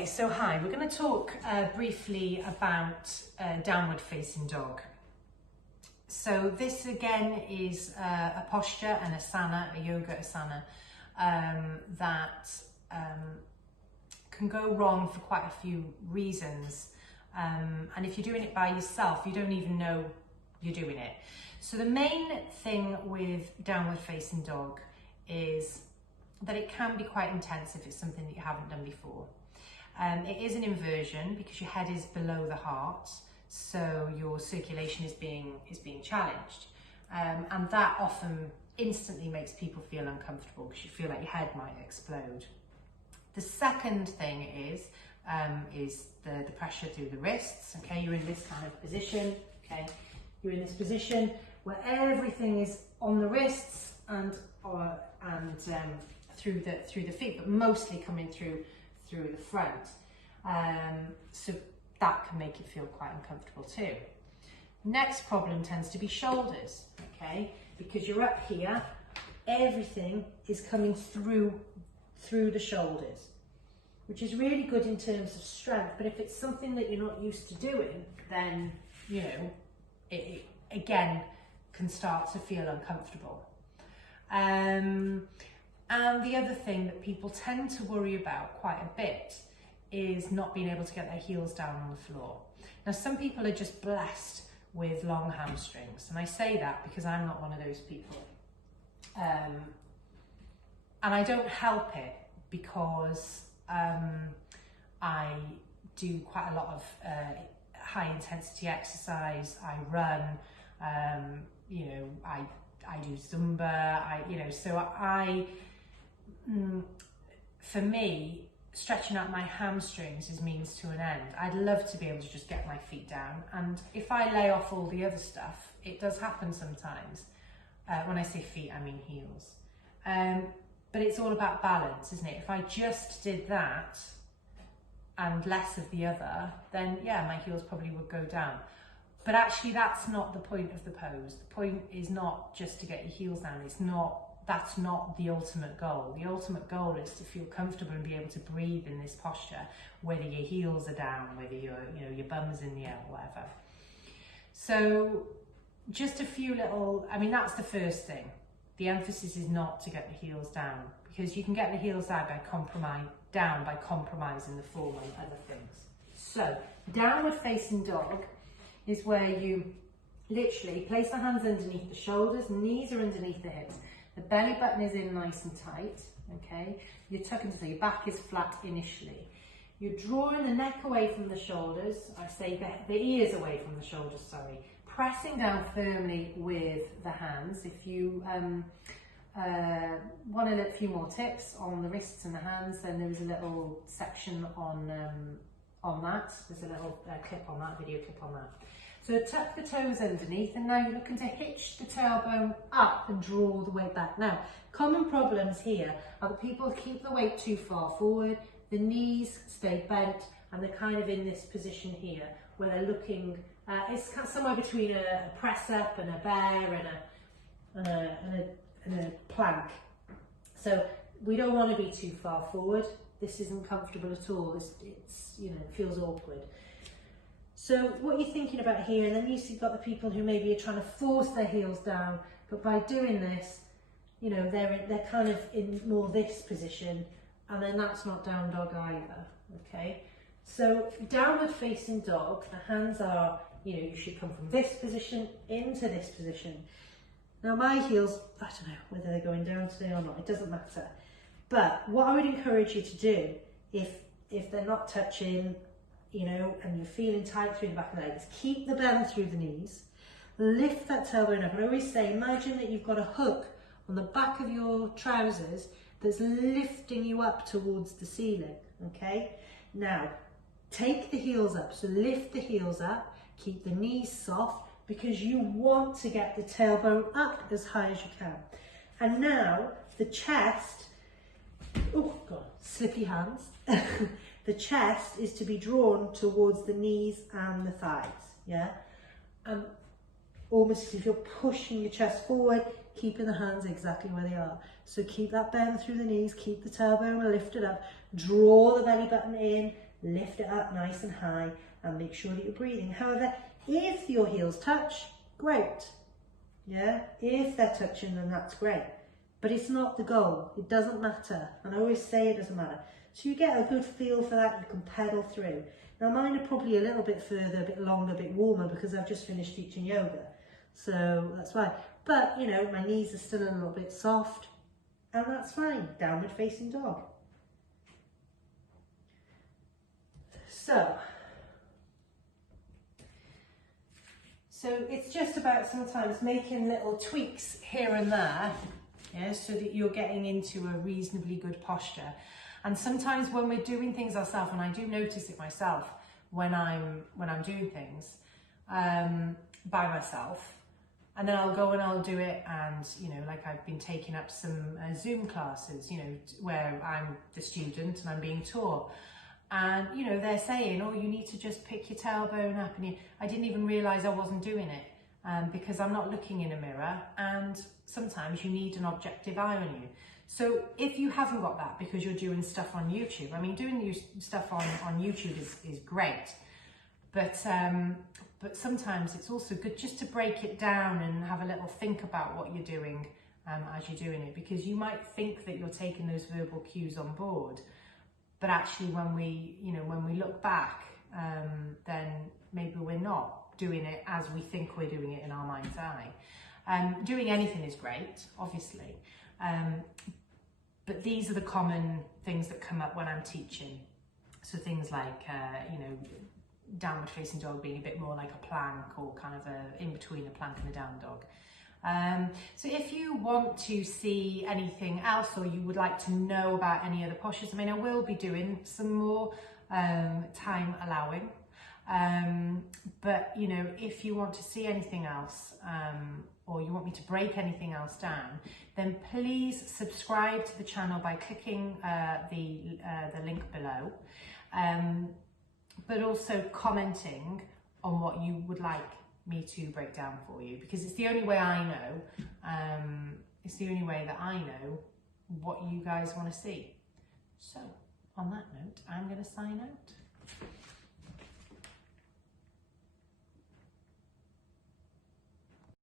Okay, so hi, we're going to talk briefly about downward facing dog. So this again is a posture, an asana, a yoga asana, that can go wrong for quite a few reasons. And if you're doing it by yourself, you don't even know you're doing it. So the main thing with downward facing dog is that it can be quite intense if it's something that you haven't done before. It is an inversion because your head is below the heart, so your circulation is being challenged, and that often instantly makes people feel uncomfortable because you feel like your head might explode. The second thing is the pressure through the wrists. Okay, you're in this kind of position. Okay, you're in this position where everything is on the wrists and through the feet, but mostly coming through the front. So that can make it feel quite uncomfortable too. Next problem tends to be shoulders, okay? Because you're up here, everything is coming through the shoulders, which is really good in terms of strength, but if it's something that you're not used to doing, then, you know, it again can start to feel uncomfortable. And the other thing that people tend to worry about quite a bit is not being able to get their heels down on the floor. Now, some people are just blessed with long hamstrings, and I say that because I'm not one of those people. And I don't help it because I do quite a lot of high intensity exercise. I run, you know, I do Zumba, for me, stretching out my hamstrings is means to an end. I'd love to be able to just get my feet down, and if I lay off all the other stuff, it does happen sometimes. When I say feet, I mean heels. But it's all about balance, isn't it? If I just did that and less of the other, then yeah, my heels probably would go down. But actually, that's not the point of the pose. The point is not just to get your heels down. That's not the ultimate goal. The ultimate goal is to feel comfortable and be able to breathe in this posture, whether your heels are down, whether your bum's in the air, whatever. So just a few little, I mean, that's the first thing. The emphasis is not to get the heels down, because you can get the heels down by compromising the form and other things. So downward facing dog is where you literally place the hands underneath the shoulders, knees are underneath the hips, the belly button is in nice and tight, okay? You're tucking so your back is flat initially. You're drawing the neck away from the shoulders, I say the ears away from the shoulders, sorry. Pressing down firmly with the hands. If you want a few more tips on the wrists and the hands, then there's a little section on that. There's a little clip on that, video clip on that. So tuck the toes underneath, and now you're looking to hitch the tailbone up and draw the weight back. Now, common problems here are that people keep the weight too far forward, the knees stay bent, and they're kind of in this position here where they're looking, it's somewhere between a press up and a bear and a plank. So we don't want to be too far forward. This isn't comfortable at all. It's you know, it feels awkward. So what you're thinking about here, and then you've got the people who maybe are trying to force their heels down, but by doing this, you know, they're kind of in more this position, and then that's not down dog either, okay? So downward facing dog, the hands are, you know, you should come from this position into this position. Now my heels, I don't know whether they're going down today or not, it doesn't matter. But what I would encourage you to do, if they're not touching, you know, and you're feeling tight through the back of the legs, keep the bend through the knees, lift that tailbone up. And I always say, imagine that you've got a hook on the back of your trousers that's lifting you up towards the ceiling, okay? Now, take the heels up, so lift the heels up, keep the knees soft, because you want to get the tailbone up as high as you can. And now, the chest, oh God, slippy hands. The chest is to be drawn towards the knees and the thighs, yeah? Almost as if you're pushing your chest forward, keeping the hands exactly where they are. So keep that bend through the knees, keep the tailbone lifted up, draw the belly button in, lift it up nice and high and make sure that you're breathing. However, if your heels touch, great. Yeah, if they're touching, then that's great. But it's not the goal. It doesn't matter. And I always say it doesn't matter. So you get a good feel for that, you can pedal through. Now mine are probably a little bit further, a bit longer, a bit warmer because I've just finished teaching yoga. So that's why. But, you know, my knees are still a little bit soft and that's fine. Downward facing dog. So it's just about sometimes making little tweaks here and there, yeah, so that you're getting into a reasonably good posture. And sometimes when we're doing things ourselves, and I do notice it myself when I'm doing things by myself, and then I'll go and I'll do it, and you know, like I've been taking up some Zoom classes, you know, where I'm the student and I'm being taught. And, you know, they're saying, oh, you need to just pick your tailbone up. And I didn't even realise I wasn't doing it because I'm not looking in a mirror. And sometimes you need an objective eye on you. So if you haven't got that because you're doing stuff on YouTube, I mean, doing stuff on YouTube is great. But sometimes it's also good just to break it down and have a little think about what you're doing as you're doing it. Because you might think that you're taking those verbal cues on board. But actually, when we look back, then maybe we're not doing it as we think we're doing it in our mind's eye. Doing anything is great, obviously, but these are the common things that come up when I'm teaching. So things like, you know, downward facing dog being a bit more like a plank, or kind of in between a plank and a down dog. So if you want to see anything else, or you would like to know about any other postures, I mean, I will be doing some more, time allowing, but you know, if you want to see anything else, or you want me to break anything else down, then please subscribe to the channel by clicking the link below, but also commenting on what you would like me to break down for you, because it's the only way I know, it's the only way that I know what you guys want to see. So on that note, I'm going to sign out.